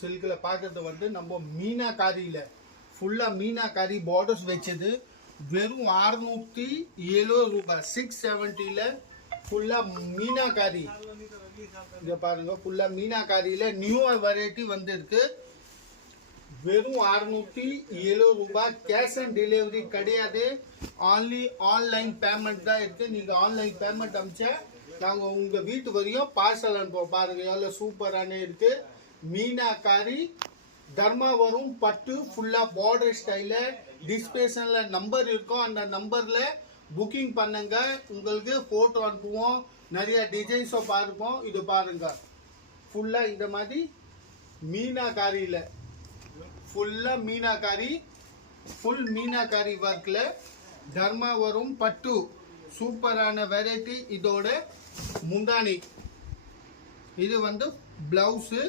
சில்கில் பார்க்கறது வந்து நம்ம மீனாக்காரியில் ஃபுல்லாக மீனாக்காரி பார்டர்ஸ் வச்சது வெறும் 670 ரூபாய் 670 ஃபுல்லாக மீனாக்காரி. இங்கே பாருங்க ஃபுல்லாக மீனாக்காரியில் நியூ வெரைட்டி வந்துருக்கு. வெறும் 670 ரூபாய். கேஷ் ஆன் டெலிவரி கிடையாது. ஆன்லி ஆன்லைன் பேமெண்ட் தான் இருக்குது. நீங்கள் ஆன்லைன் பேமெண்ட் அனுப்பிச்சா நாங்கள் உங்கள் வீட்டு வரையும் பார்சல் அனுப்புவோம். பாருங்கள் எவ்வளோ சூப்பரான இருக்குது. மீனாக்காரி தர்மாவரம் பட்டு ஃபுல்லாக பார்டர் ஸ்டைலில் டிஸ்கிரிப்ஷனில் நம்பர் இருக்கும். அந்த நம்பரில் புக்கிங் பண்ணுங்க. உங்களுக்கு ஃபோட்டோ அனுப்புவோம். நிறைய டிசைன்ஸோ பார்ப்போம். இது பாருங்க ஃபுல்லாக இந்த மாதிரி மீனாக்காரியில் ஃபுல்லாக மீனாக்காரி ஃபுல் மீனாக்காரி ஒர்க்கில் தர்மாவரம் பட்டு சூப்பரான வெரைட்டி. இதோட முந்தானி இது வந்து ப்ளவுஸு